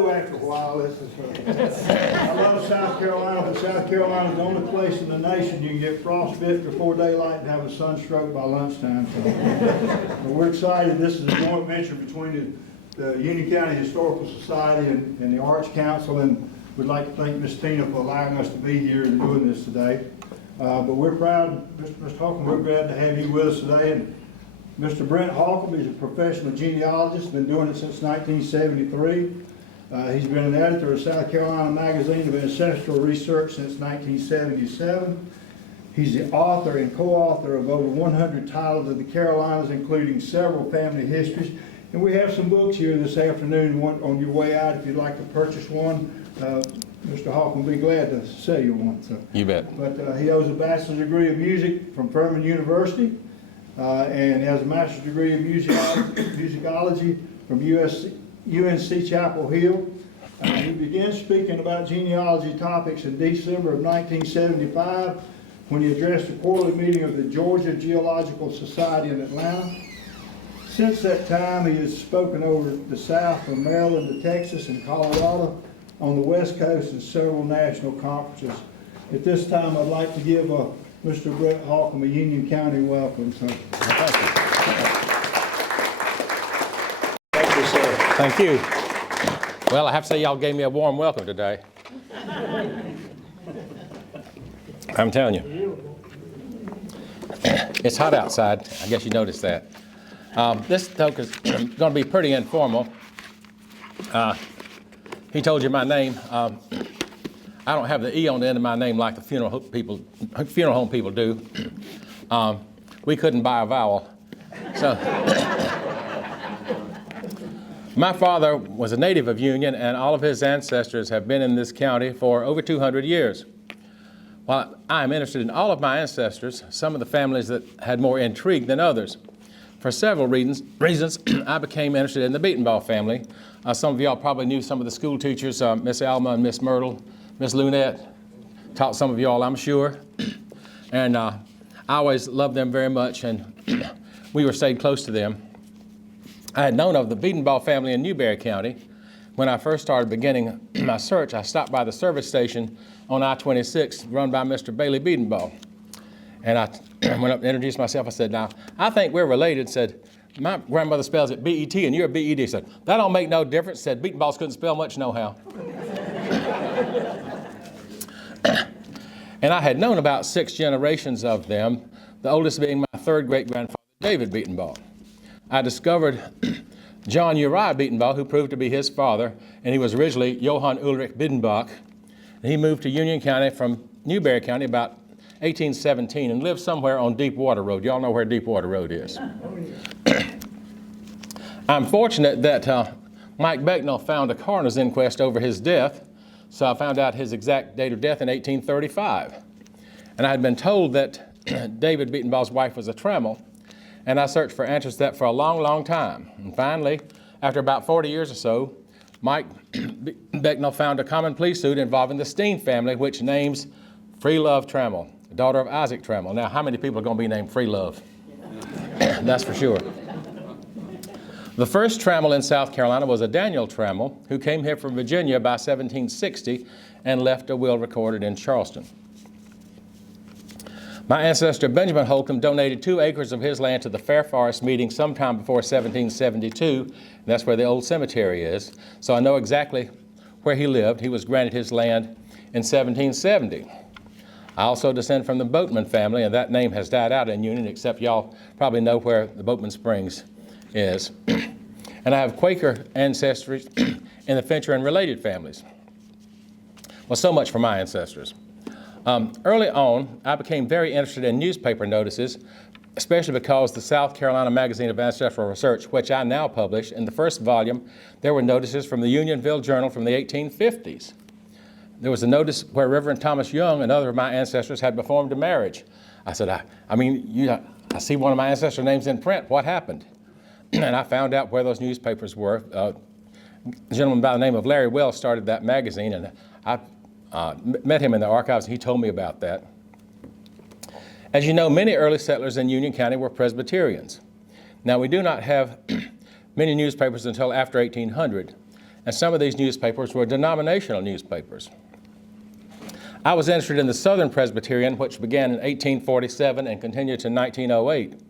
know after a while. I love South Carolina, but South Carolina is the only place in the nation you can get frostbite before daylight and have a sunstroke by lunchtime. So we're excited. This is a joint venture between the Union County Historical Society and the Arts Council, and we'd like to thank Ms. Tina for allowing us to be here and doing this today. But we're proud, Mr. Holcomb, we're glad to have you with us today. And Mr. Brent Holcomb is a professional genealogist, been doing it since 1973. He's been an editor of South Carolina Magazine of Ancestral Research since 1977. He's the author and co-author of over 100 titles of the Carolinas, including several family histories. And we have some books here this afternoon on your way out if you'd like to purchase one. Mr. Holcomb will be glad to sell you one. So. You bet. But he owes a bachelor's degree of music from Furman University and has a master's degree of musicology from UNC Chapel Hill. He began speaking about genealogy topics in December of 1975 when he addressed a quarterly meeting of the Georgia Geological Society in Atlanta. Since that time, he has spoken over the South from Maryland to Texas and Colorado, on the West Coast, and several national conferences. At this time, I'd like to give Mr. Brent Holcomb a Union County welcome. So. Thank you. Thank you, sir. Thank you. Well, I have to say y'all gave me a warm welcome today. I'm telling you. It's hot outside. I guess you noticed that. This talk is going to be pretty informal. He told you my name. I don't have the E on the end of my name like the funeral home people do. We couldn't buy a vowel. So my father was a native of Union, and all of his ancestors have been in this county for over 200 years. While I am interested in all of my ancestors, some of the families that had more intrigue than others. For several reasons, I became interested in the Beatonbaugh family. Some of y'all probably knew some of the school teachers, Miss Alma and Miss Myrtle, Miss Lunette, taught some of y'all, I'm sure. And I always loved them very much, and we were stayed close to them. I had known of the Beatonbaugh family in Newberry County. When I first started beginning my search, I stopped by the service station on I-26 run by Mr. Bailey Beatonbaugh. And I went up and introduced myself. I said, now, I think we're related. Said, my grandmother spells it B-E-T and you're a B-E-D. Said, that don't make no difference. Said, Beatonbaughs couldn't spell much no how. And I had known about 6 generations of them, the oldest being my third great-grandfather, David Beatonbaugh. I discovered John Uriah Beatonbaugh, who proved to be his father, and he was originally Johann Ulrich Biedenbach. And he moved to Union County from Newberry County about 1817 and lived somewhere on Deepwater Road. Y'all know where Deepwater Road is. I'm fortunate that Mike Becknell found a coroner's inquest over his death, so I found out his exact date of death in 1835. And I had been told that David Beatonbaugh's wife was a Trammell, and I searched for answers to that for a long, long time. And finally, after about 40 years or so, Mike Becknell found a common pleas suit involving the Steen family, which names Freelove Trammell, daughter of Isaac Trammell. Now, how many people are going to be named Freelove? That's for sure. The first Trammell in South Carolina was a Daniel Trammell, who came here from Virginia by 1760 and left a will recorded in Charleston. My ancestor Benjamin Holcomb donated 2 acres of his land to the Fair Forest meeting sometime before 1772. And that's where the old cemetery is. So I know exactly where he lived. He was granted his land in 1770. I also descend from the Boatman family, and that name has died out in Union, except y'all probably know where the Boatman Springs is. And I have Quaker ancestry in the Fincher and related families. Well, so much for my ancestors. Early on, I became very interested in newspaper notices, especially because the South Carolina Magazine of Ancestral Research, which I now publish, in the first volume, there were notices from the Unionville Journal from the 1850s. There was a notice where Reverend Thomas Young and other of my ancestors had performed a marriage. I said, I see one of my ancestor names in print. What happened? And I found out where those newspapers were. A gentleman by the name of Larry Wells started that magazine, and I met him in the archives, and he told me about that. As you know, many early settlers in Union County were Presbyterians. Now, we do not have many newspapers until after 1800, and some of these newspapers were denominational newspapers. I was interested in the Southern Presbyterian, which began in 1847 and continued to 1908,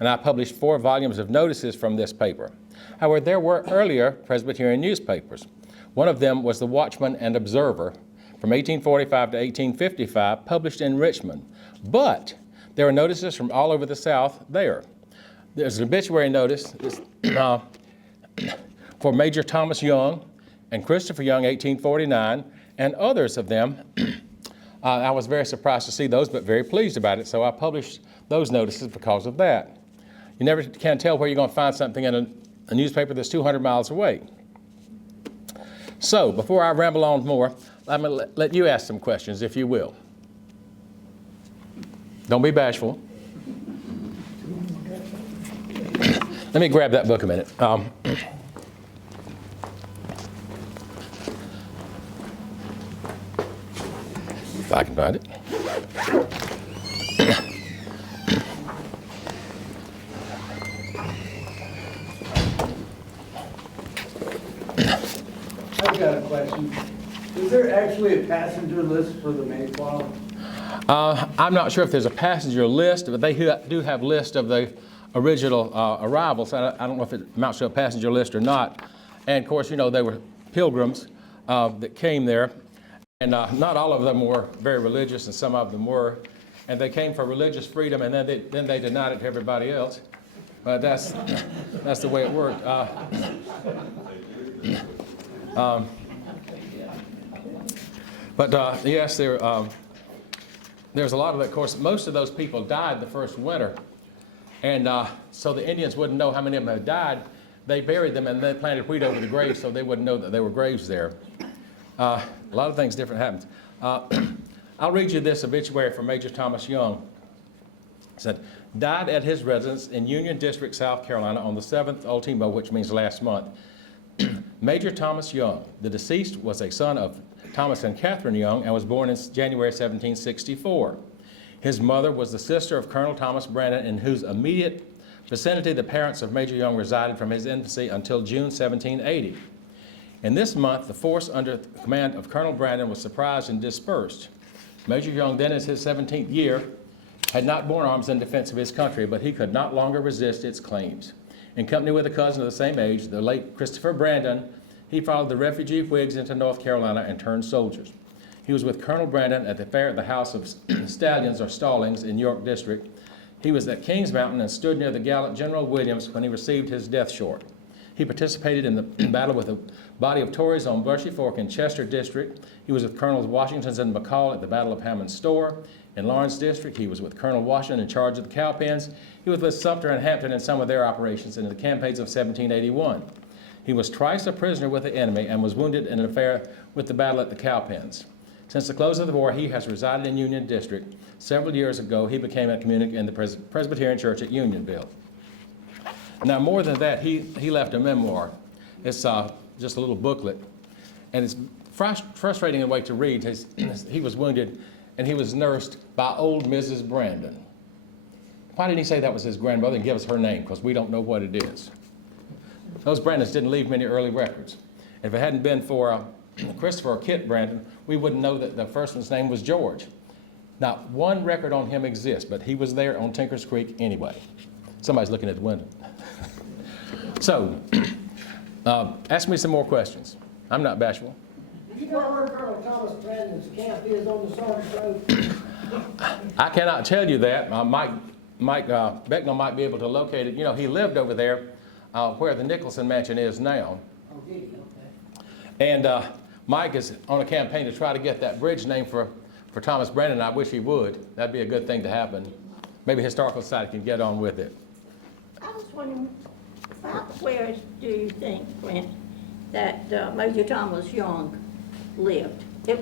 and I published 4 volumes of notices from this paper. However, there were earlier Presbyterian newspapers. One of them was the Watchman and Observer from 1845 to 1855, published in Richmond. But there are notices from all over the South there. There's an obituary notice for Major Thomas Young and Christopher Young, 1849, and others of them. I was very surprised to see those, but very pleased about it, so I published those notices because of that. You never can tell where you're going to find something in a newspaper that's 200 miles away. So, before I ramble on more, I'm going to let you ask some questions, if you will. Don't be bashful. Let me grab that book a minute. If I can find it. I've got a question. Is there actually a passenger list for the Mayflower? I'm not sure if there's a passenger list, but they do have lists of the original arrivals. I don't know if it amounts to a passenger list or not. And of course, you know, they were pilgrims that came there. And not all of them were very religious, and some of them were. And they came for religious freedom, and then they denied it to everybody else. But that's the way it worked. Yes, there's a lot of that. Of course, most of those people died the first winter. And so the Indians wouldn't know how many of them had died. They buried them, and they planted wheat over the graves so they wouldn't know that there were graves there. A lot of things different happened. I'll read you this obituary from Major Thomas Young. It said, died at his residence in Union District, South Carolina on the 7th ultimo, which means last month. Major Thomas Young. The deceased was a son of Thomas and Catherine Young and was born in January 1764. His mother was the sister of Colonel Thomas Brandon, in whose immediate vicinity the parents of Major Young resided from his infancy until June 1780. In this month, the force under the command of Colonel Brandon was surprised and dispersed. Major Young, then in his 17th year, had not borne arms in defense of his country, but he could not longer resist its claims. In company with a cousin of the same age, the late Christopher Brandon, he followed the refugee Whigs into North Carolina and turned soldiers. He was with Colonel Brandon at the fair at the House of Stallions or Stallings in York District. He was at Kings Mountain and stood near the gallant General Williams when he received his death short. He participated in the battle with a body of Tories on Brushy Fork in Chester District. He was with Colonels Washington and McCall at the Battle of Hammond's Store. In Lawrence District, he was with Colonel Washington in charge of the cowpens. He was with Sumter and Hampton in some of their operations in the campaigns of 1781. He was twice a prisoner with the enemy and was wounded in an affair with the battle at the cowpens. Since the close of the war, he has resided in Union District. Several years ago, he became a communicant in the Presbyterian Church at Unionville. Now, more than that, he left a memoir. It's just a little booklet, and it's frustrating in a way to read. He was wounded, and he was nursed by old Mrs. Brandon. Why didn't he say that was his grandmother and give us her name? Because we don't know what it is. Those Brandons didn't leave many early records. If it hadn't been for Christopher or Kit Brandon, we wouldn't know that the first one's name was George. Not one record on him exists, but he was there on Tinker's Creek anyway. Somebody's looking at the window. So, ask me some more questions. I'm not bashful. Do you know where Colonel Thomas Brandon's camp is on the Sarge Road? I cannot tell you that. Mike Becknell might be able to locate it. You know, he lived over there where the Nicholson Mansion is now. Oh, did he? Okay. And Mike is on a campaign to try to get that bridge named for Thomas Brandon. I wish he would. That'd be a good thing to happen. Maybe Historical Society can get on with it. I was wondering, about where do you think, Brent, that Major Thomas Young lived? Do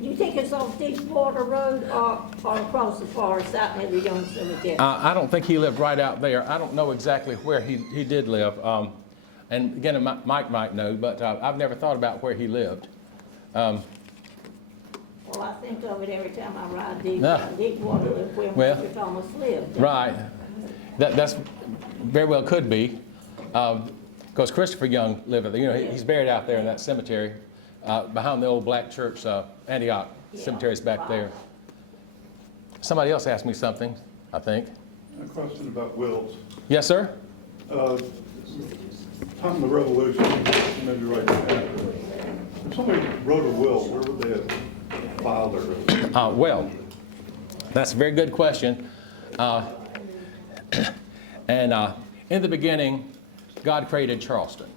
you think it's off Deepwater Road or across the forest out near the Young Cemetery? I don't think he lived right out there. I don't know exactly where he did live. And again, Mike might know, but I've never thought about where he lived. Well, I think of it every time I ride Deepwater, where Well, Major Thomas lived. Right. That's very well could be. Because Christopher Young lived there. You know, he's buried out there in that cemetery behind the old black church, Antioch cemetery's back there. Somebody else asked me something, I think. A question about wills. Yes, sir? Time of the Revolution, maybe right after. If somebody wrote a will, where would they have filed their will? Well, that's a very good question. In the beginning, God created Charleston.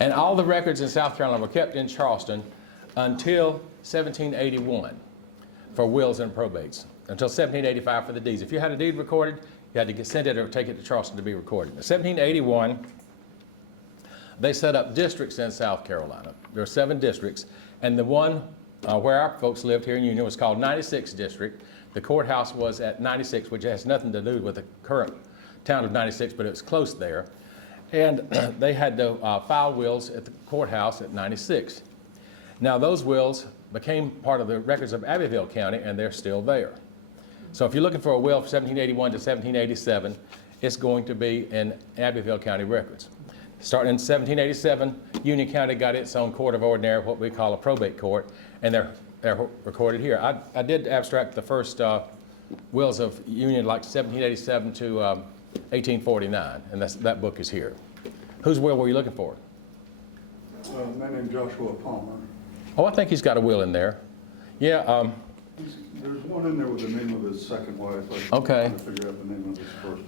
And all the records in South Carolina were kept in Charleston until 1781 for wills and probates, until 1785 for the deeds. If you had a deed recorded, you had to send it or take it to Charleston to be recorded. In 1781, they set up districts in South Carolina. There were 7 districts, and the one where our folks lived here in Union was called 96th District. The courthouse was at 96, which has nothing to do with the current town of 96, but it was close there. And they had to file wills at the courthouse at 96. Now those wills became part of the records of Abbeville County, and they're still there. So if you're looking for a will from 1781 to 1787, it's going to be in Abbeville County records. Starting in 1787, Union County got its own court of ordinary, what we call a probate court, and they're recorded here. I did abstract the first wills of Union like 1787 to 1849, and that book is here. Whose will were you looking for? A man named Joshua Palmer. Oh, I think he's got a will in there. Yeah. There's one in there with the name of his second wife. Okay. I'm trying to figure out the name of his first.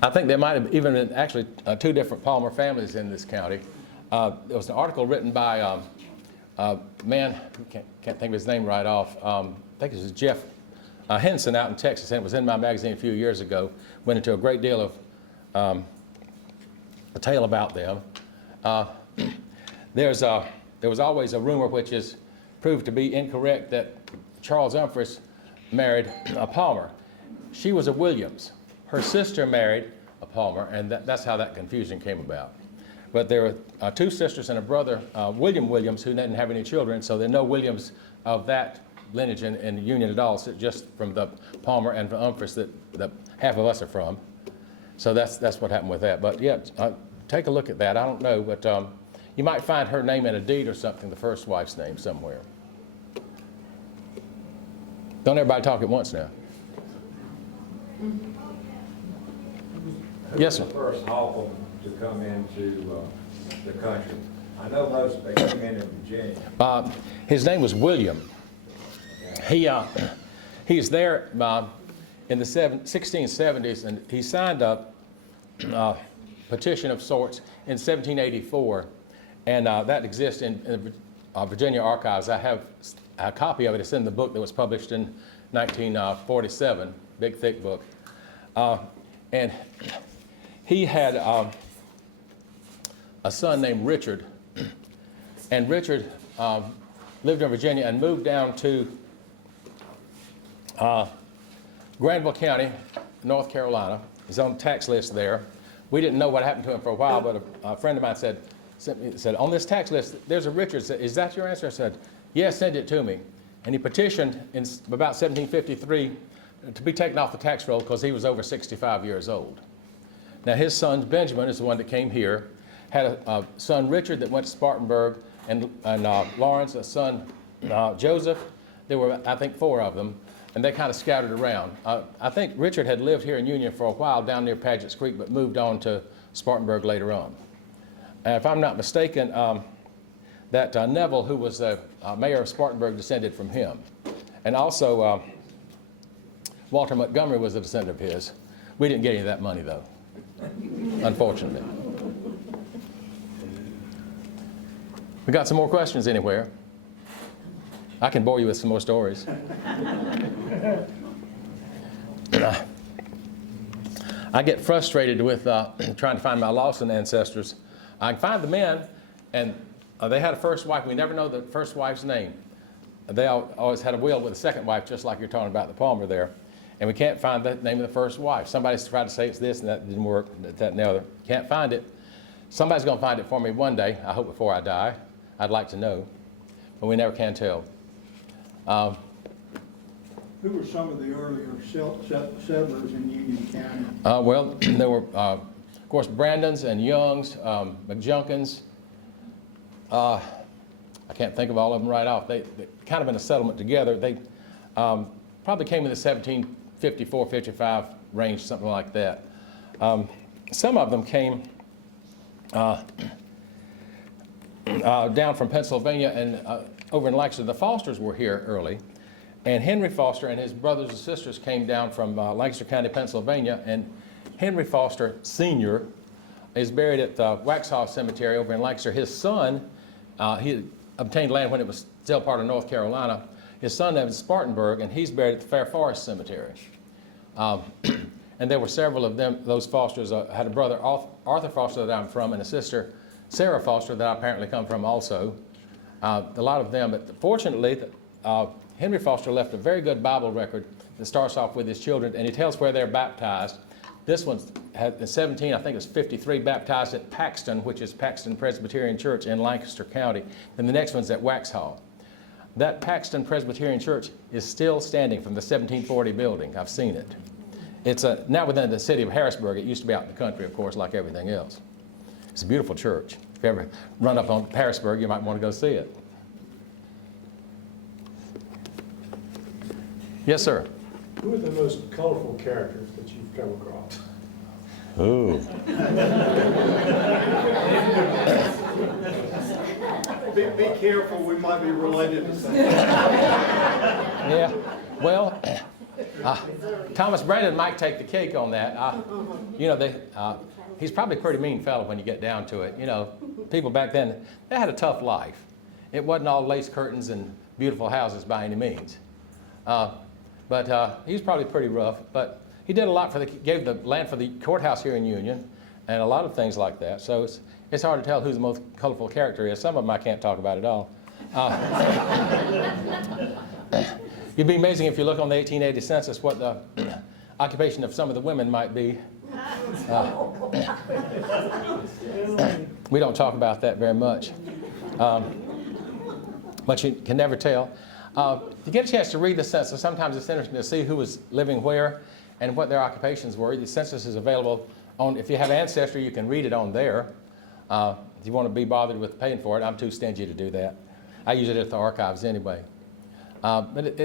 I think there might have even been actually 2 different Palmer families in this county. There was an article written by a man, can't think of his name right off, I think it was Jeff Henson out in Texas, and it was in my magazine a few years ago. Went into a great deal of a tale about them. There was always a rumor, which is proved to be incorrect, that Charles Humphreys married a Palmer. She was a Williams. Her sister married a Palmer, and that's how that confusion came about. But there were 2 sisters and a brother, William Williams, who didn't have any children, so there are no Williams of that lineage in Union at all, so just from the Palmer and from Humphreys that half of us are from. So that's what happened with that. But yeah, take a look at that. I don't know, but you might find her name in a deed or something, the first wife's name somewhere. Don't everybody talk at once now. Who Yes, was sir. the first Holcomb to come into the country? I know most they came in Virginia. His name was William. He's there in the 1670s, and he signed a petition of sorts in 1784, and that exists in Virginia archives. I have a copy of it. It's in the book that was published in 1947, big thick book. And he had a son named Richard, and Richard lived in Virginia and moved down to Granville County, North Carolina. He's on the tax list there. We didn't know what happened to him for a while, but a friend of mine said, on this tax list, there's a Richard. Is that your answer? I said, yes, send it to me. And he petitioned in about 1753 to be taken off the tax roll because he was over 65 years old. Now his son Benjamin is the one that came here, had a son Richard that went to Spartanburg, and Lawrence, a son Joseph. There were, I think, 4 of them, and they kind of scattered around. I think Richard had lived here in Union for a while down near Paget's Creek, but moved on to Spartanburg later on. And if I'm not mistaken, that Neville, who was the mayor of Spartanburg, descended from him. And also, Walter Montgomery was a descendant of his. We didn't get any of that money, though, unfortunately. We got some more questions anywhere? I can bore you with some more stories. I get frustrated with trying to find my Lawson ancestors. I can find the men, and they had a first wife. We never know the first wife's name. They always had a will with the second wife, just like you're talking about the Palmer there. And we can't find the name of the first wife. Somebody's tried to say it's this and that didn't work, that and the other. Can't find it. Somebody's going to find it for me one day, I hope before I die. I'd like to know, but we never can tell. Who were some of the earlier settlers in Union County? Well, there were, of course, Brandons and Youngs, McJunkins. I can't think of all of them right off. They kind of in a settlement together. They probably came in the 1754, 55 range, something like that. Some of them came down from Pennsylvania and over in Lancaster. The Fosters were here early. And Henry Foster and his brothers and sisters came down from Lancaster County, Pennsylvania. And Henry Foster Sr. is buried at the Waxhaw Cemetery over in Lancaster. His son, he obtained land when it was still part of North Carolina. His son lives in Spartanburg, and he's buried at the Fair Forest Cemetery. And there were several of them, those Fosters. Had a brother, Arthur Foster, that I'm from, and a sister, Sarah Foster, that I apparently come from also. A lot of them, but fortunately, Henry Foster left a very good Bible record that starts off with his children, and he tells where they're baptized. This one's had in 17, I think it's 53, baptized at Paxton, which is Paxton Presbyterian Church in Lancaster County. And the next one's at Waxhaw. That Paxton Presbyterian Church is still standing from the 1740 building. I've seen it. It's now within the city of Harrisburg. It used to be out in the country, of course, like everything else. It's a beautiful church. If you ever run up on Harrisburg, you might want to go see it. Yes, sir. Who are the most colorful characters that you've come across? Ooh. Be careful, we might be related to something. Yeah. Well, Thomas Brandon might take the cake on that. You know, he's probably a pretty mean fellow when you get down to it. You know, people back then, they had a tough life. It wasn't all lace curtains and beautiful houses by any means. But he's probably pretty rough. But he did a lot gave the land for the courthouse here in Union, and a lot of things like that. So it's hard to tell who the most colorful character is. Some of them I can't talk about at all. It'd be amazing if you look on the 1880 census what the occupation of some of the women might be. We don't talk about that very much. But you can never tell. If you get a chance to read the census, sometimes it's interesting to see who was living where and what their occupations were. The census is available on, if you have Ancestry, you can read it on there. If you want to be bothered with paying for it, I'm too stingy to do that. I use it at the archives anyway. But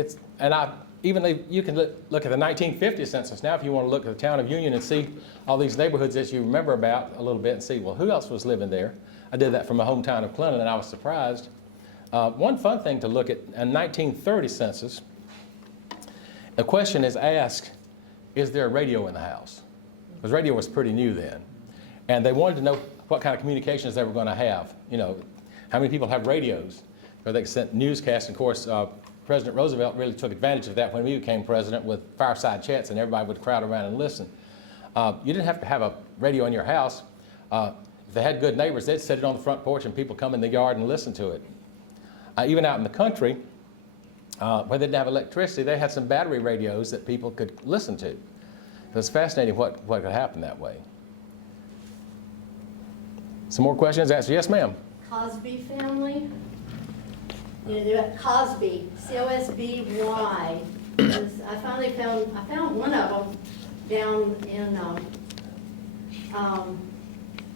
you can look at the 1950 census now if you want to look at the town of Union and see all these neighborhoods that you remember about a little bit and see, well, who else was living there? I did that from my hometown of Clinton, and I was surprised. One fun thing to look at, a 1930 census, the question is asked, is there a radio in the house? Because radio was pretty new then. And they wanted to know what kind of communications they were going to have. You know, how many people have radios? Or they sent newscasts. And of course, President Roosevelt really took advantage of that when he became president with fireside chats, and everybody would crowd around and listen. You didn't have to have a radio in your house. If they had good neighbors, they'd set it on the front porch and people come in the yard and listen to it. Even out in the country, where they didn't have electricity, they had some battery radios that people could listen to. It was fascinating what could happen that way. Some more questions? Answer. Yes, ma'am. Cosby family. You know, Cosby, C-O-S-B-Y. I finally found one of them down in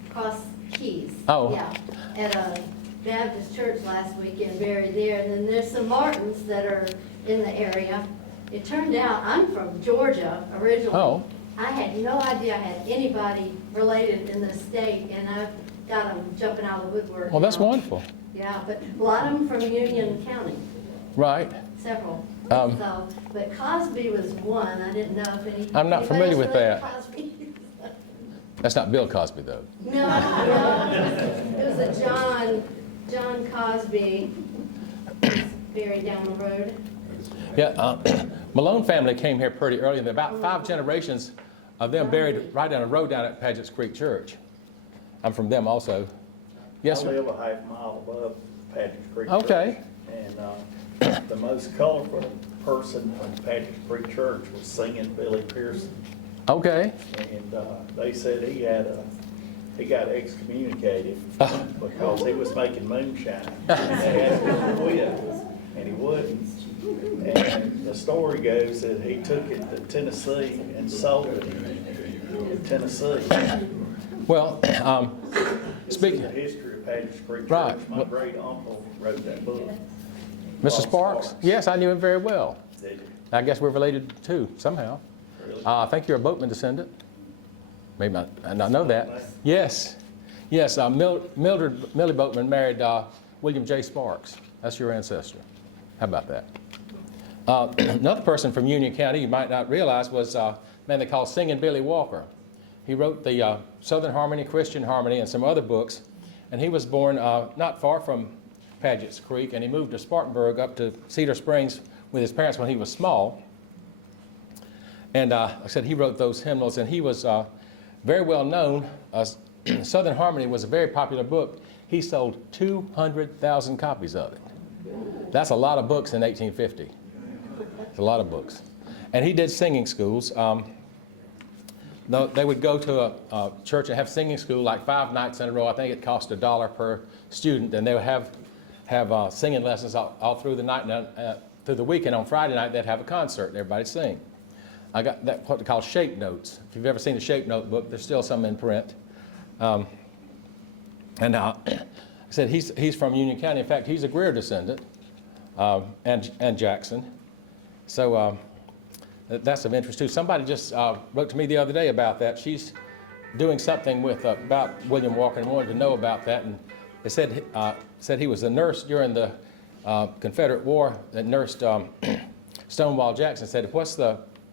Cross Keys. Oh. Yeah, at a Baptist church last weekend, buried there. And then there's some Martins that are in the area. It turned out, I'm from Georgia originally. Oh. I had no idea I had anybody related in the state, and I've got them jumping out of the woodwork. Well, that's now. wonderful. Yeah, but a lot of them from Union County, Right. several. Um, But Cosby was one. I didn't know if any. I'm not familiar with that. Cosby. That's not Bill Cosby, though. No, it was a John Cosby, buried down the road. Yeah, Malone family came here pretty early. And about 5 generations of them buried right down the road down at Paget's Creek Church. I'm from them also. Yes, I sir. live a half mile above Patrick's Creek. Okay. Church, and the most colorful person from Patrick's Creek Church was singing Billy Pearson. Okay. And they said he got excommunicated because he was making moonshine. And they asked him to quit, and he wouldn't. And the story goes that he took it to Tennessee and sold it in Tennessee. Well, This speaking, is the history of Patrick Creek Right. Church. My great uncle wrote that book. Mr. Sparks? Yes, I knew him very well. Did you? I guess we're related too, somehow. Really? I think you're a boatman descendant. Maybe not, and I know that. Yes, yes, Millie Boatman married William J. Sparks. That's your ancestor. How about that? Another person from Union County you might not realize was a man they call Singing Billy Walker. He wrote the Southern Harmony, Christian Harmony, and some other books. And he was born not far from Paget's Creek, and he moved to Spartanburg up to Cedar Springs with his parents when he was small. And like I said, he wrote those hymnals, and he was very well known. Southern Harmony was a very popular book. He sold 200,000 copies of it. That's a lot of books in 1850. It's a lot of books. And he did singing schools. They would go to a church and have singing school like 5 nights in a row. I think it cost $1 per student, and they would have singing lessons all through the night. And through the weekend on Friday night, they'd have a concert and everybody sing. I got that what they call shape notes. If you've ever seen a shape note book, there's still some in print. And I said he's from Union County. In fact, he's a Greer descendant, and Jackson. So that's of interest too. Somebody just wrote to me the other day about that. She's doing something with about William Walker and wanted to know about that. And they said he was a nurse during the Confederate War that nursed Stonewall Jackson. Said,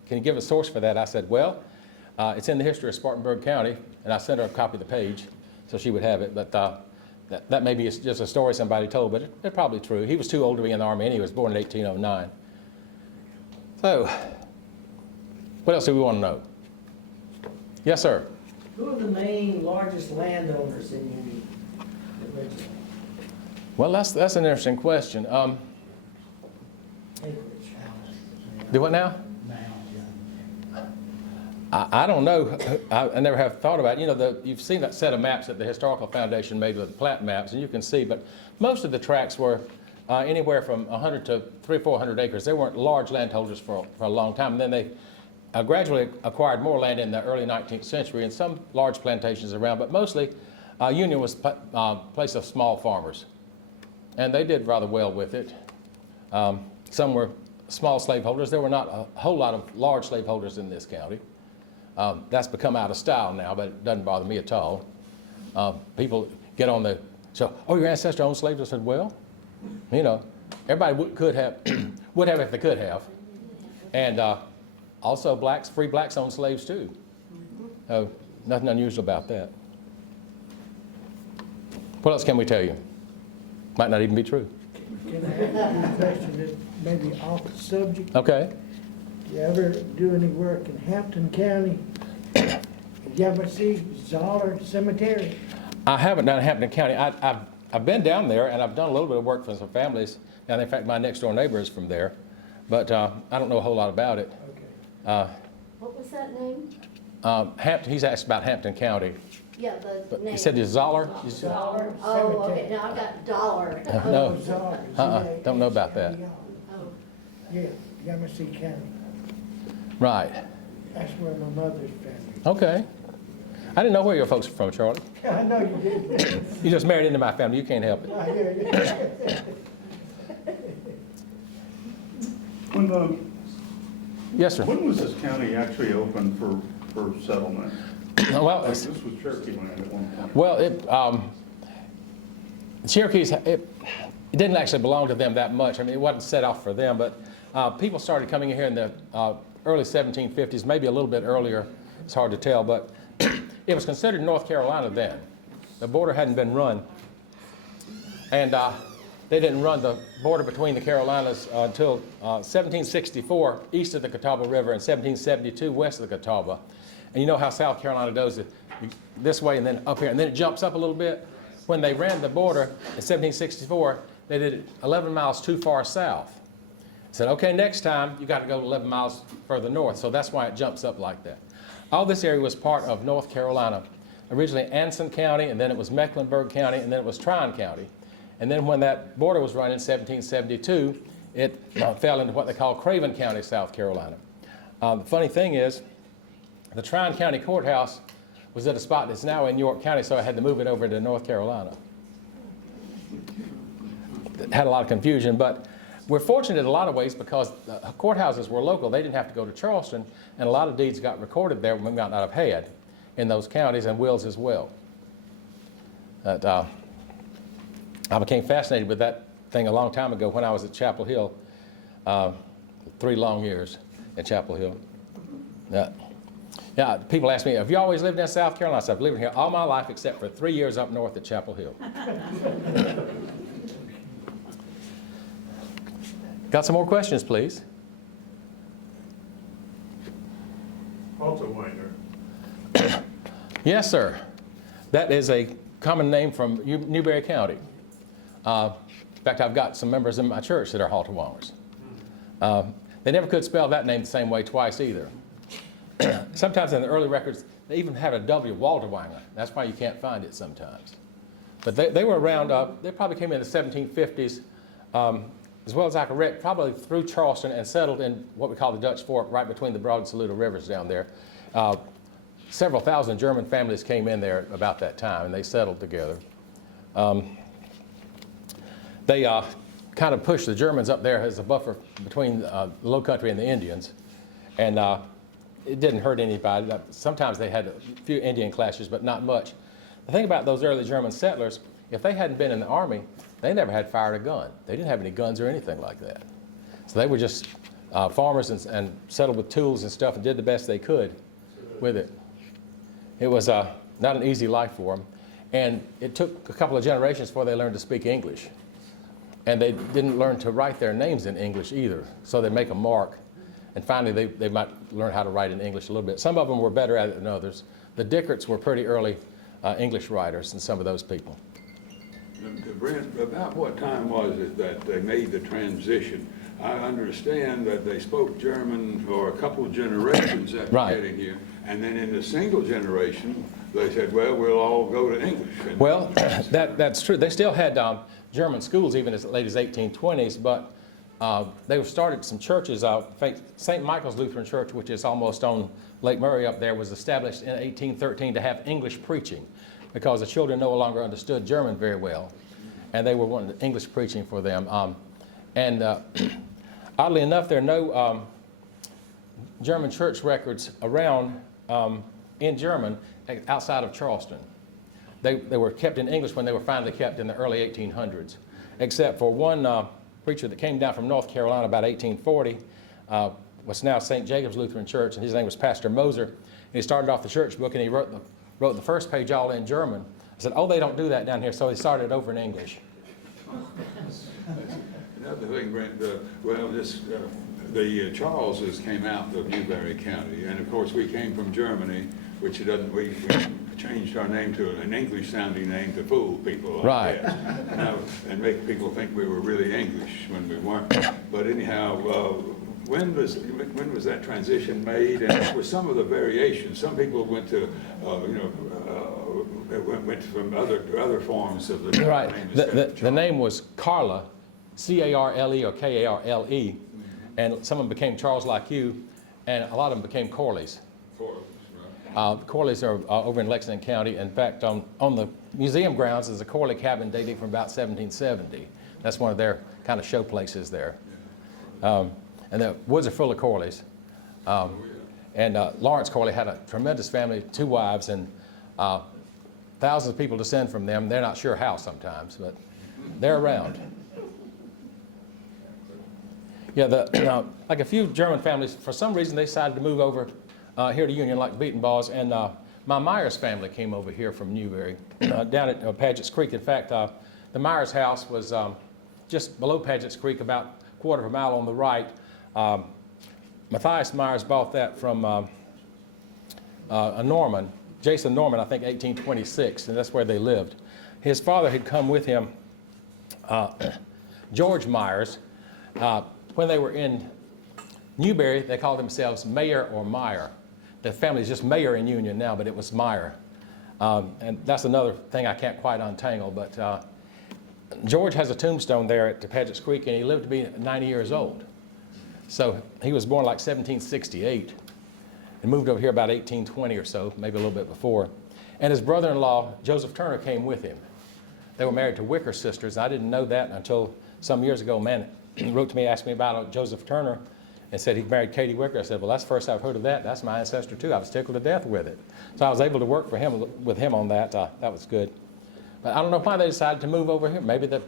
can you give a source for that? I said, well, it's in the history of Spartanburg County, and I sent her a copy of the page so she would have it. But that maybe is just a story somebody told, but it's probably true. He was too old to be in the Army, and he was born in 1809. So, what else do we want to know? Yes, sir. Who are the main largest landowners in Union? Well, that's an interesting question. Acreage. Do what now? I don't know. I never have thought about it. You know, you've seen that set of maps that the Historical Foundation made with the plat maps, and you can see, but most of the tracts were anywhere from 100 to 300, 400 acres. They weren't large landholders for a long time. And then they gradually acquired more land in the early 19th century and some large plantations around, but mostly Union was a place of small farmers. And they did rather well with it. Some were small slaveholders. There were not a whole lot of large slaveholders in this county. That's become out of style now, but it doesn't bother me at all. People get on the show, oh, your ancestor owned slaves? I said, well, you know, everybody would have if they could have. And also free blacks owned slaves too. So nothing unusual about that. What else can we tell you? Might not even be true. Can I ask you a question that may be off the subject? Okay. You ever do any work in Hampton County? Did you ever see Zoller Cemetery? I haven't done Hampton County. I've been down there, and I've done a little bit of work for some families. And in fact, my next door neighbor is from there. But I don't know a whole lot about it. Okay. What was that name? He's asked about Hampton County. Yeah, the But name. you said it's Zoller? Dollar? Oh, okay, now I got dollar. No. Zoller, Don't know about that. Oh, Yeah, Yamasee County. Right. That's where my mother's family. Okay. I didn't know where your folks are from, Charlie. I know you did. You just married into my family. You can't help it. I hear you. Yes, sir. When was this county actually open for settlement? Well, This was Cherokee land at one point. well, Cherokees, it didn't actually belong to them that much. I mean, it wasn't set off for them, but people started coming in here in the early 1750s, maybe a little bit earlier. It's hard to tell, but it was considered North Carolina then. The border hadn't been run. And they didn't run the border between the Carolinas until 1764 east of the Catawba River and 1772 west of the Catawba. And you know how South Carolina does it this way and then up here, and then it jumps up a little bit. When they ran the border in 1764, they did it 11 miles too far south. Said, okay, next time you got to go 11 miles further north. So that's why it jumps up like that. All this area was part of North Carolina. Originally Anson County, and then it was Mecklenburg County, and then it was Tryon County. And then when that border was run in 1772, it fell into what they call Craven County, South Carolina. The funny thing is, the Tryon County Courthouse was at a spot that's now in York County, so I had to move it over to North Carolina. It had a lot of confusion, but we're fortunate in a lot of ways because the courthouses were local. They didn't have to go to Charleston, and a lot of deeds got recorded there we might not have had in those counties, and wills as well. But, I became fascinated with that thing a long time ago when I was at Chapel Hill, 3 long years at Chapel Hill. Yeah, people ask me, have you always lived in South Carolina? I said, I've lived here all my life except for 3 years up north at Chapel Hill. Got some more questions, please? Also, Winder. Yes, sir. That is a common name from Newberry County. In fact, I've got some members in my church that are Halterwangers. They never could spell that name the same way twice either. Sometimes in the early records, they even had a W, Walterwanger. That's why you can't find it sometimes. But they were around, they probably came in the 1750s, as well as I can read, probably through Charleston and settled in what we call the Dutch Fork, right between the Broad and Saluda rivers down there. Several thousand German families came in there about that time, and they settled together. They kind of pushed the Germans up there as a buffer between the Low Country and the Indians, and it didn't hurt anybody. Sometimes they had a few Indian clashes, but not much. The thing about those early German settlers, if they hadn't been in the army, they never had fired a gun. They didn't have any guns or anything like that. So they were just farmers and settled with tools and stuff and did the best they could with it. It was not an easy life for them. And it took a couple of generations before they learned to speak English. And they didn't learn to write their names in English either. So they make a mark. And finally, they might learn how to write in English a little bit. Some of them were better at it than others. The Dickerts were pretty early English writers, and some of those people. Brent, about what time was it that they made the transition? I understand that they spoke German for a couple of generations after getting here, and then in the single generation, they said, well, we'll all go to English. And well, that's true. They still had German schools even as late as 1820s, but they started some churches. St. Michael's Lutheran Church, which is almost on Lake Murray up there, was established in 1813 to have English preaching because the children no longer understood German very well, and they were wanting English preaching for them. Oddly enough, there are no German church records around in German outside of Charleston. They were kept in English when they were finally kept in the early 1800s, except for one preacher that came down from North Carolina about 1840, what's now St. Jacob's Lutheran Church, and his name was Pastor Moser. And he started off the church book, and he wrote the first page all in German. I said, oh, they don't do that down here, so he started over in English. Another thing, Brent, the Charleses came out of Newberry County, and of course we came from Germany, which we changed our name to an English-sounding name to fool people, I guess. And make people think we were really English when we weren't. But anyhow, when was that transition made? And what were some of the variations? Some people went to, went from other forms of the name. The name was Carla, C-A-R-L-E or K-A-R-L-E, and some of them became Charles like you, and a lot of them became Corleys. Corleys are over in Lexington County. In fact, on the museum grounds is a Corley cabin dating from about 1770. That's one of their kind of show places there. And the woods are full of Corleys. And Lawrence Corley had a tremendous family, 2 wives, and thousands of people descend from them. They're not sure how sometimes, but they're around. Yeah, like a few German families, for some reason they decided to move over here to Union, like Beatenbaugh, and my Myers family came over here from Newberry, down at Paget's Creek. In fact, the Myers house was just below Paget's Creek, about a quarter of a mile on the right. Matthias Myers bought that from a Norman, Jason Norman, I think 1826, and that's where they lived. His father had come with him, George Myers. When they were in Newberry, they called themselves Mayer or Meyer. The family's just Mayer in Union now, but it was Meyer. And that's another thing I can't quite untangle, but George has a tombstone there at Paget's Creek, and he lived to be 90 years old. So he was born like 1768 and moved over here about 1820 or so, maybe a little bit before. And his brother-in-law, Joseph Turner, came with him. They were married to Wicker sisters. I didn't know that until some years ago. Man wrote to me, asked me about Joseph Turner, and said he married Katie Wicker. I said, well, that's the first I've heard of that. That's my ancestor too. I was tickled to death with it. So I was able to work with him on that. That was good. But I don't know why they decided to move over here. Maybe there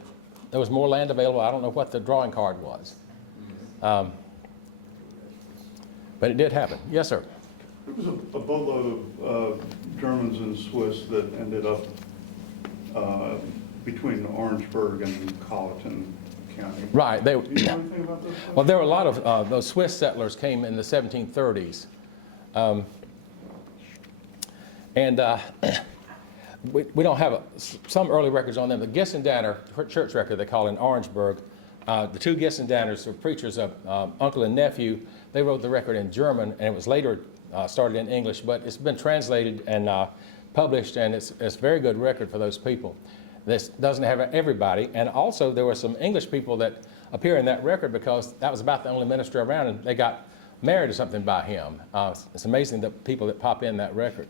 was more land available. I don't know what the drawing card was. But it did happen. Yes, sir. There was a boatload of Germans and Swiss that ended up between Orangeburg and Colleton County. Right. Do you know anything about this? Well, there were a lot of those Swiss settlers came in the 1730s. We don't have some early records on them. The Gissendanner church record they call in Orangeburg, the two Gissendanners were preachers of uncle and nephew. They wrote the record in German, and it was later started in English, but it's been translated and published, and it's a very good record for those people. This doesn't have everybody, and also there were some English people that appear in that record because that was about the only minister around, and they got married or something by him. It's amazing the people that pop in that record.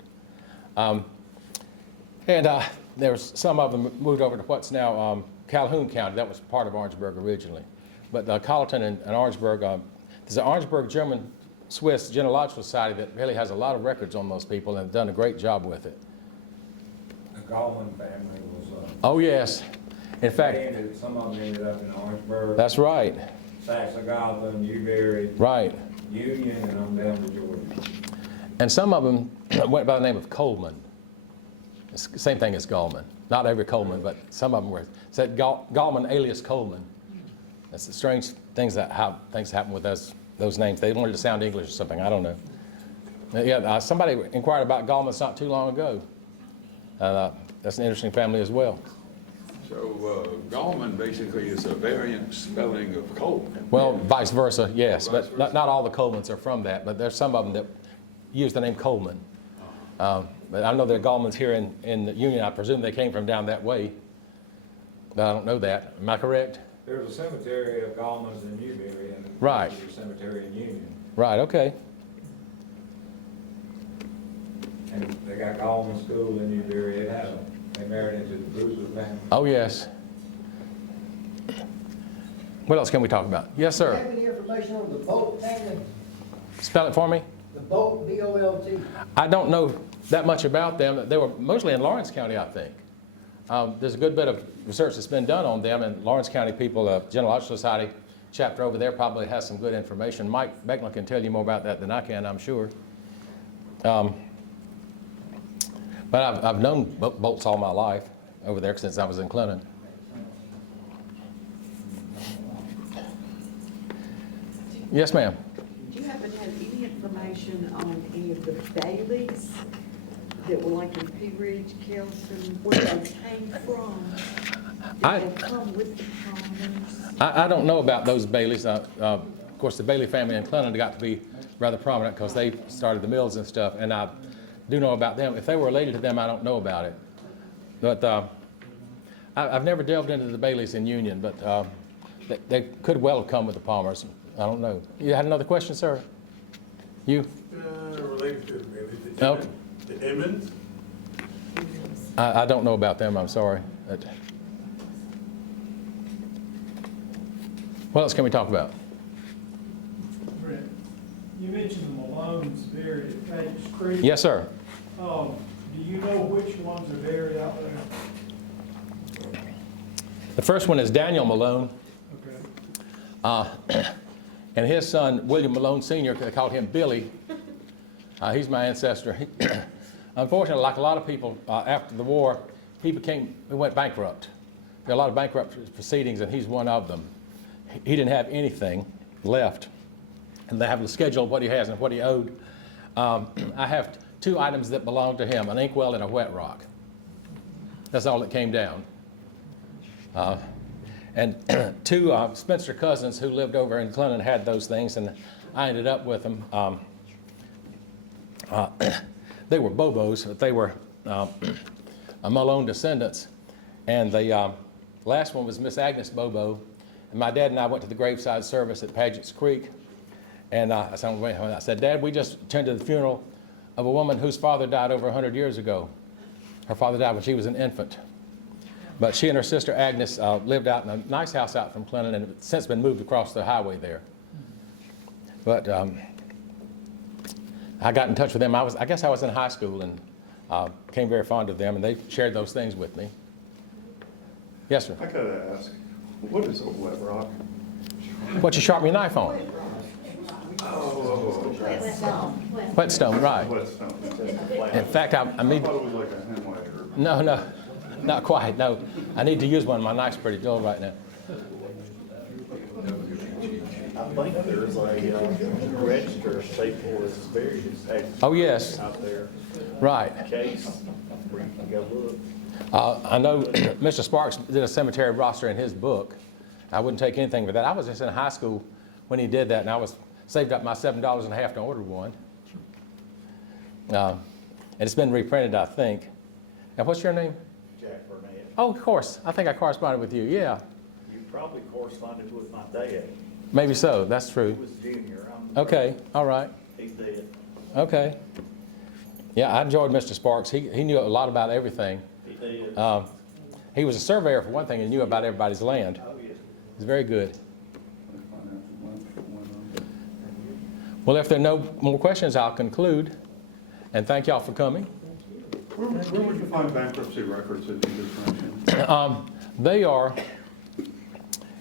There's some of them moved over to what's now Calhoun County. That was part of Orangeburg originally. But Colleton and Orangeburg, there's an Orangeburg German-Swiss Genealogical Society that really has a lot of records on those people and done a great job with it. The Gallman family was. Oh, yes. In fact, Some of them ended up in Orangeburg. that's right. Saxon, Newberry. Right. Union, and on down to Georgia. And some of them went by the name of Coleman. It's the same thing as Gallman. Not every Coleman, but some of them were. Said Gallman alias Coleman. That's the strange things how things happen with those names. They wanted to sound English or something. I don't know. Yeah, somebody inquired about Gallman's not too long ago. That's an interesting family as well. So Gallman basically is a variant spelling of Coleman. Well, vice versa, yes. But not all the Colemans are from that, but there's some of them that use the name Coleman. But I know there are Gallmans here in the Union. I presume they came from down that way. But I don't know that. Am I correct? There's a cemetery of Gallmans in Newberry, and Right. there's a cemetery in Union. Right, okay. And they got Gallman School in Newberry. They married into the Bruiser family. Oh, yes. What else can we talk about? Yes, Do you sir. have any information on the Bolt family? Spell it for me. The Bolt, B-O-L-T. I don't know that much about them. They were mostly in Lawrence County, I think. There's a good bit of research that's been done on them, and Lawrence County people, Genealogical Society chapter over there probably has some good information. Mike Beckman can tell you more about that than I can, I'm sure. But I've known Bolts all my life over there since I was in Clinton. Yes, ma'am. Do you happen to have any information on any of the Baileys that were like in Pea Ridge, Kelson, where they came from? Did they come with the Palmers? I don't know about those Baileys. Of course, the Bailey family in Clinton got to be rather prominent because they started the mills and stuff, and I do know about them. If they were related to them, I don't know about it. But I've never delved into the Baileys in Union, but they could well have come with the Palmers. I don't know. You had another question, sir? You? Related to the Baileys. Okay. The Emmons? I don't know about them, I'm sorry. What else can we talk about? Brent, you mentioned the Malones buried at Page's Creek. Yes, sir. Do you know which ones are buried out there? The first one is Daniel Malone. Okay. And his son, William Malone Sr., they called him Billy. He's my ancestor. Unfortunately, like a lot of people, after the war, he went bankrupt. There are a lot of bankrupt proceedings, and he's one of them. He didn't have anything left. And they have the schedule of what he has and what he owed. I have two items that belong to him, an inkwell and a wet rock. That's all that came down. And two Spencer cousins who lived over in Clinton had those things, and I ended up with them. They were Bobos, but they were Malone descendants, and they last one was Miss Agnes Bobo. And my dad and I went to the graveside service at Paget's Creek. And I said, Dad, we just attended the funeral of a woman whose father died over 100 years ago. Her father died when she was an infant. But she and her sister Agnes lived out in a nice house out from Clinton, and it's since been moved across the highway there. But I got in touch with them. I guess I was in high school and became very fond of them, and they shared those things with me. Yes, sir. I gotta ask, what is a wet rock? What you sharpen your knife on? Oh, Whetstone, right. Whetstone. In fact, I I need. thought it was like a hammer. No, not quite. No, I need to use one. My knife's pretty dull right now. I think there's a register of people that's buried in Paget's Oh, yes. out there. Right. Case where you can go look. I know Mr. Sparks did a cemetery roster in his book. I wouldn't take anything for that. I was just in high school when he did that, and I was saved up my $7.50 to order one. And it's been reprinted, I think. And what's your name? Jack Burnett. Oh, of course. I think I corresponded with you. Yeah. You probably corresponded with my dad. Maybe so. That's He true. was junior. Okay. All right. He's dead. Okay. Yeah, I enjoyed Mr. Sparks. He knew a lot about everything. He did. He was a surveyor for one thing and knew about everybody's land. Oh, yeah. He's very good. Well, if there are no more questions, I'll conclude. And thank y'all for coming. Where would you find bankruptcy records that you just mentioned? They are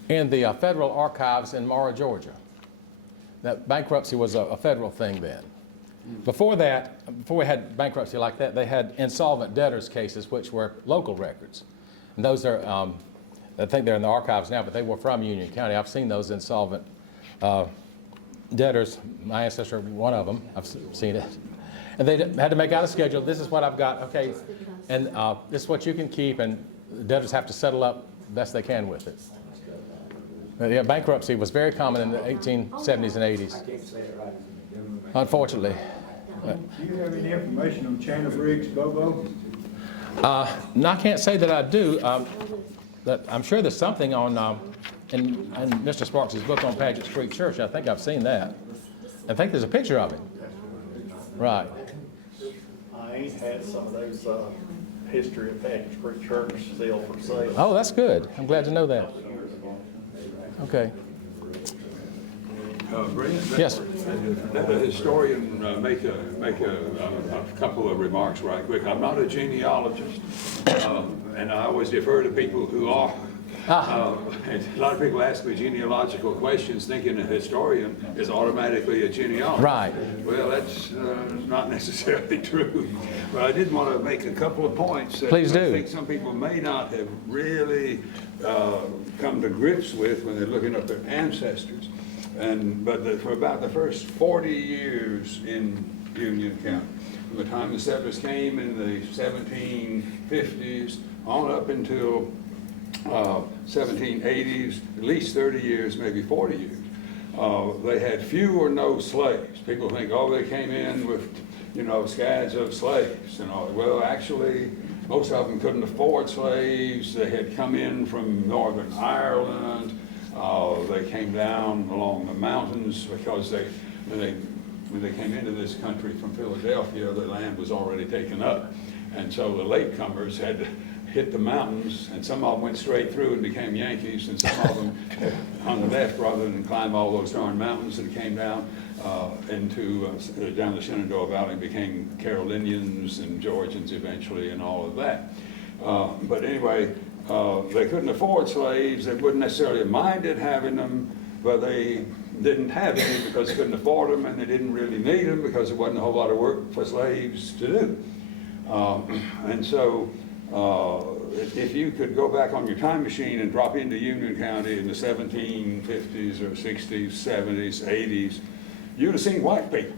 in the Federal Archives in Mara, Georgia. That bankruptcy was a federal thing then. Before that, before we had bankruptcy like that, they had insolvent debtors cases, which were local records. And those are, I think they're in the archives now, but they were from Union County. I've seen those insolvent debtors. My ancestor, one of them, I've seen it. And they had to make out a schedule. This is what I've got, okay, and this is what you can keep, and the debtors have to settle up the best they can with it. But yeah, bankruptcy was very common in the 1870s and 80s, unfortunately. Do you have any information on Chandler Briggs Bobo? No, I can't say that I do. But I'm sure there's something on in Mr. Sparks' book on Paget's Creek Church. I think I've seen that. I think there's a picture of him. Right. I ain't had some of those history of Paget's Creek Church still for sale. Oh, that's good. I'm glad to know that. Okay. Brent? Yes. Let the historian make a couple of remarks right quick. I'm not a genealogist, and I always defer to people who are. And a lot of people ask me genealogical questions thinking a historian is automatically a genealogist. Right. Well, that's not necessarily true. But I did want to make a couple of points that Please do. I think some people may not have really come to grips with when they're looking up their ancestors. But for about the first 40 years in Union County, from the time the settlers came in the 1750s on up until 1780s, at least 30 years, maybe 40 years, they had few or no slaves. People think, oh, they came in with, scads of slaves and all. Well, actually, most of them couldn't afford slaves. They had come in from Northern Ireland. They came down along the mountains because when they came into this country from Philadelphia, the land was already taken up. And so the latecomers had to hit the mountains, and some of them went straight through and became Yankees, and some of them on the left, rather than climb all those darn mountains, and came down down the Shenandoah Valley and became Carolinians and Georgians eventually and all of that. But anyway, they couldn't afford slaves. They wouldn't necessarily have minded having them, but they didn't have any because they couldn't afford them, and they didn't really need them because there wasn't a whole lot of work for slaves to do. And so if you could go back on your time machine and drop into Union County in the 1750s or 60s, 70s, 80s, you'd have seen white people.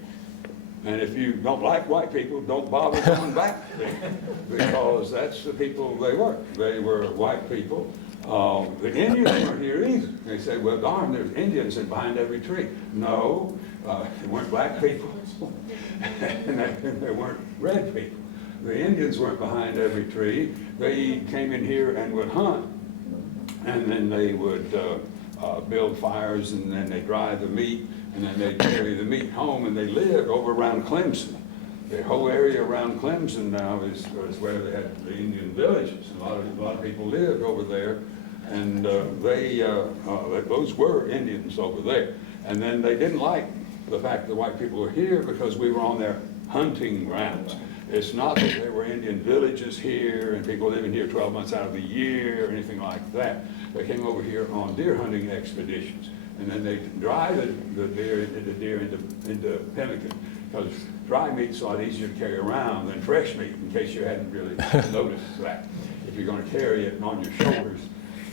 And if you don't like white people, don't bother going back because that's the people they were. They were white people. The Indians weren't here either. They said, well, darn, there's Indians behind every tree. No, they weren't black people, and they weren't red people. The Indians weren't behind every tree. They came in here and would hunt And then they would build fires, and then they dry the meat, and then they carry the meat home, and they lived over around Clemson. The whole area around Clemson now is where they had the Indian villages. A lot of people lived over there, and those were Indians over there. And then they didn't like the fact that the white people were here because we were on their hunting grounds. It's not that there were Indian villages here and people living here 12 months out of the year or anything like that. They came over here on deer hunting expeditions. And then they dry the deer into pemmican, because dry meat's a lot easier to carry around than fresh meat, in case you hadn't really noticed that. If you're going to carry it on your shoulders,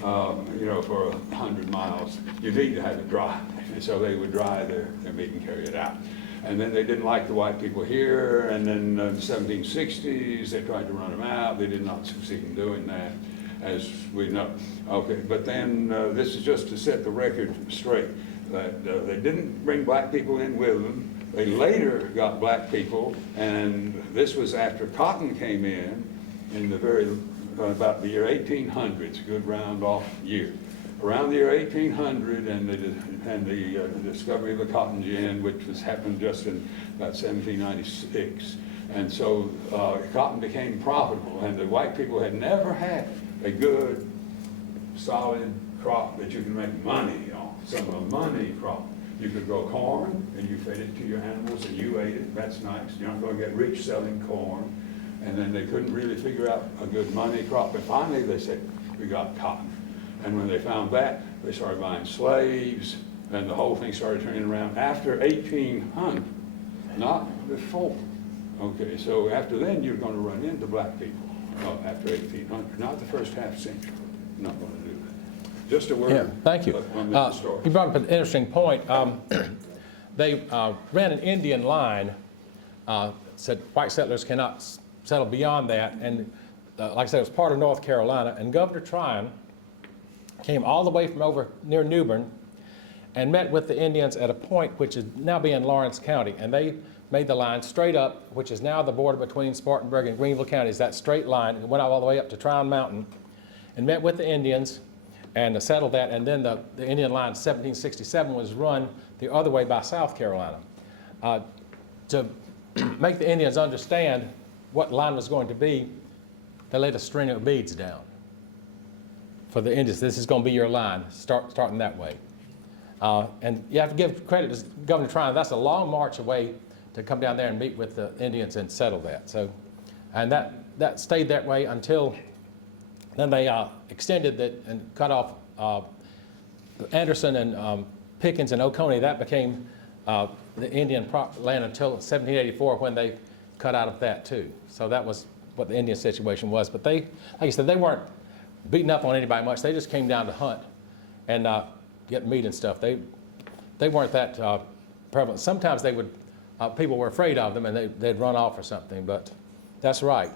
for 100 miles, you need to have it dry. And so they would dry their meat and carry it out. And then they didn't like the white people here, and then in the 1760s, they tried to run them out. They did not succeed in doing that, as we know. Okay, but then this is just to set the record straight, that they didn't bring black people in with them. They later got black people, and this was after cotton came in the about the year 1800, it's a good round off year. Around the year 1800 and the discovery of the cotton gin, which happened just in about 1796. And so cotton became profitable, and the white people had never had a good, solid crop that you can make money on. Some of a money crop. You could grow corn, and you fed it to your animals, and you ate it. That's nice. You're not going to get rich selling corn. And then they couldn't really figure out a good money crop. But finally, they said, we got cotton. And when they found that, they started buying slaves, and the whole thing started turning around after 1800, not before. Okay, so after then, you're going to run into black people after 1800, not the first half century. Not going to do that. Just a word. Yeah, thank you. On this story. You brought up an interesting point. They ran an Indian line, said white settlers cannot settle beyond that, and like I said, it was part of North Carolina, and Governor Tryon came all the way from over near New Bern and met with the Indians at a point which is now being Lawrence County, and they made the line straight up, which is now the border between Spartanburg and Greenville counties. That straight line, it went all the way up to Tryon Mountain, and met with the Indians and settled that, and then the Indian line 1767 was run the other way by South Carolina. To make the Indians understand what line was going to be, they laid a string of beads down for the Indians. This is going to be your line, starting that way. And you have to give credit to Governor Tryon. That's a long march away to come down there and meet with the Indians and settle that. So, and that stayed that way until then they extended that and cut off Anderson and Pickens and Oconee. That became the Indian land until 1784, when they cut out of that too. So that was what the Indian situation was. But they, like I said, they weren't beating up on anybody much. They just came down to hunt and get meat and stuff. They weren't that prevalent. Sometimes they would, people were afraid of them and they'd run off or something, but that's right.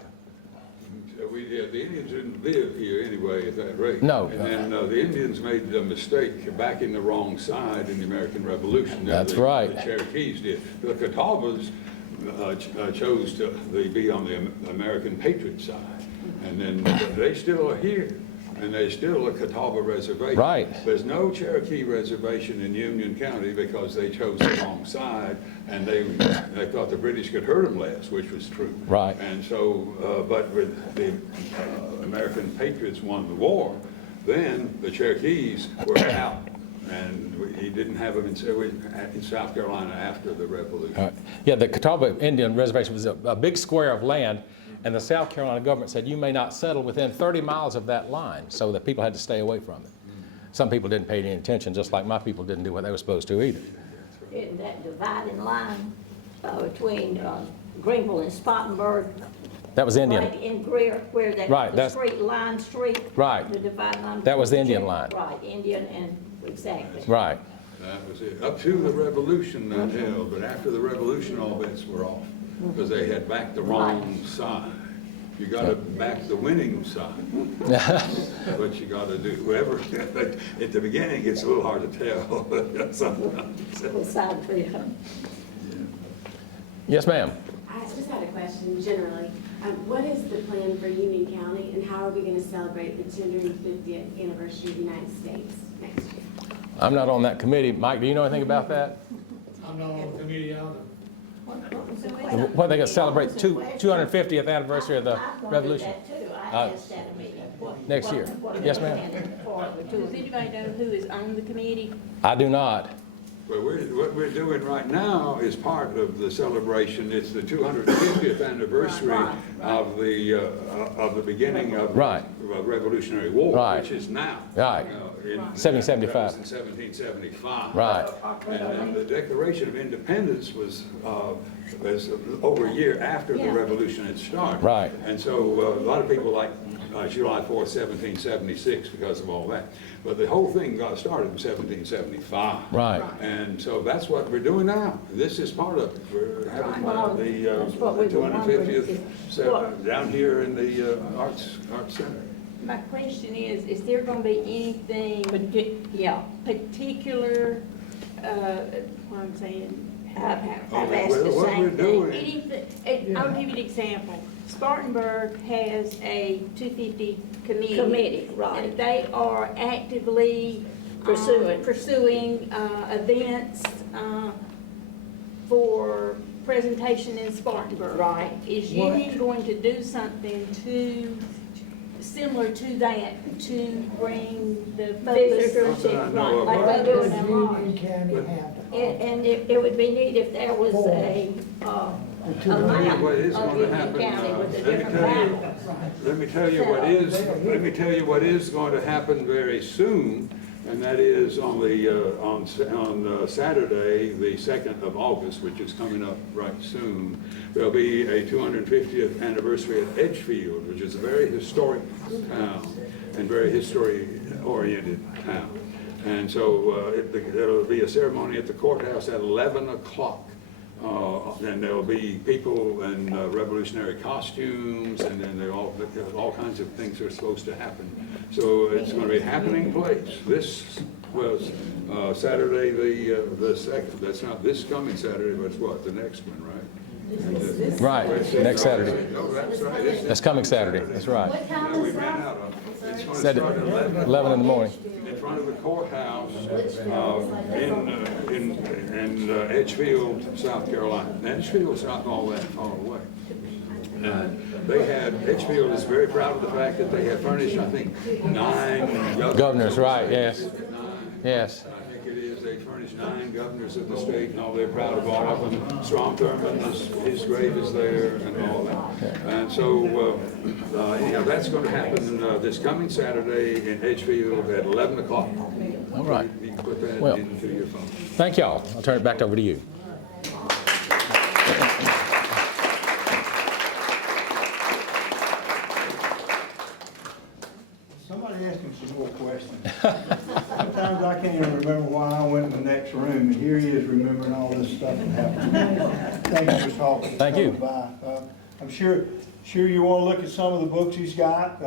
The Indians didn't live here anyway at that rate. No. And then the Indians made the mistake backing the wrong side in the American Revolution. That's right. The Cherokees did. The Catawbas chose to be on the American Patriot side. And then they still are here. And there's still a Catawba reservation. Right. There's no Cherokee reservation in Union County because they chose the wrong side, and they thought the British could hurt them less, which was true. Right. And so, but with the American Patriots won the war, then the Cherokees were out, and he didn't have them in South Carolina after the Revolution. Yeah, the Catawba Indian Reservation was a big square of land, and the South Carolina government said you may not settle within 30 miles of that line, so that people had to stay away from it. Some people didn't pay any attention, just like my people didn't do what they were supposed to either. In that dividing line between Greenville and Spartanburg. That was Indian. Right in Greer, where that Right, the street line street. Right. The dividing line. That was the Indian line. Right, Indian and exactly. Right. That was it. Up to the Revolution, that held, but after the Revolution, all bets were off because they had backed the wrong side. You got to back the winning side. That's what you got to do. Whoever, at the beginning, it's a little hard to tell sometimes. Yes, ma'am. I just had a question generally. What is the plan for Union County, and how are we going to celebrate the 250th anniversary of the United States next year? I'm not on that committee. Mike, do you know anything about that? I'm not on the committee either. What, they gonna celebrate 250th anniversary of the Revolution? I asked that a meeting. Next year. Yes, ma'am. Does anybody know who is on the committee? I do not. Well, what we're doing right now is part of the celebration. It's the 250th anniversary of the beginning of the Revolutionary War, which is now. Right. In 1775. In 1775. Right. And the Declaration of Independence was over a year after the Revolution had started. Right. And so a lot of people like July 4th, 1776 because of all that. But the whole thing got started in 1775. Right. And so that's what we're doing now. This is part of it. We're having the 250th down here in the Arts Center. My question is there going to be anything, particular, what I'm saying? I've asked the What same we're thing. doing. I'll give you an example. Spartanburg has a 250 committee. Committee, right. And they are actively pursuing events for presentation in Spartanburg. Right. Is Union going to do something similar to that to bring the Visitors focus? in, right, like they do in Hampton. Union County Hampton. And it would be neat if there was a map What is of going to Union happen, County with the let me different tell you, battles. let me tell you what is going to happen very soon, and that is on Saturday, the 2nd of August, which is coming up right soon. There'll be a 250th anniversary at Edgefield, which is a very historic town and very history-oriented town. And so there'll be a ceremony at the courthouse at 11 o'clock. And there'll be people in revolutionary costumes, and then all kinds of things are supposed to happen. So it's going to be a happening place. This was Saturday the 2nd. That's not this coming Saturday, but it's what, the next one, right? Right, next Saturday. No, that's right. That's coming Saturday, that's right. What time No, we is ran that? out of it. It's going to Said start at 11. 11 in the morning. In front of the courthouse in Edgefield, South Carolina. Edgefield's not all that far away. Edgefield is very proud of the fact that they have furnished, I think, 9 Governors, right, yes. Yes. I think it is. They furnished 9 governors of the state, and all they're proud of all of them. Strom Thurmond, his grave is there, and all that. And so, that's going to happen this coming Saturday in Edgefield at 11 o'clock. All right. You can put that Well, into your phone. thank y'all. I'll turn it back over to you. Somebody ask him some more questions. Sometimes I can't even remember why I went in the next room, and here he is remembering all this stuff that happened. Thank you, Mr. Hawkins. for Thank you. coming by. I'm sure you want to look at some of the books he's got.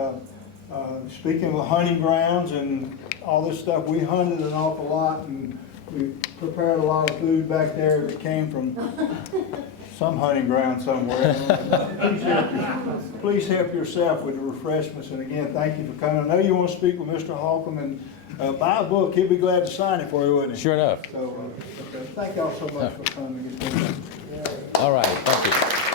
Speaking of hunting grounds and all this stuff, we hunted an awful lot, and we prepared a lot of food back there that came from some hunting ground somewhere. Please help yourself with the refreshments, and again, thank you for coming. I know you want to speak with Mr. Holcomb, and buy a book. He'd be glad to sign it for you, wouldn't he? Sure enough. So, thank y'all so much for coming. All right, thank you.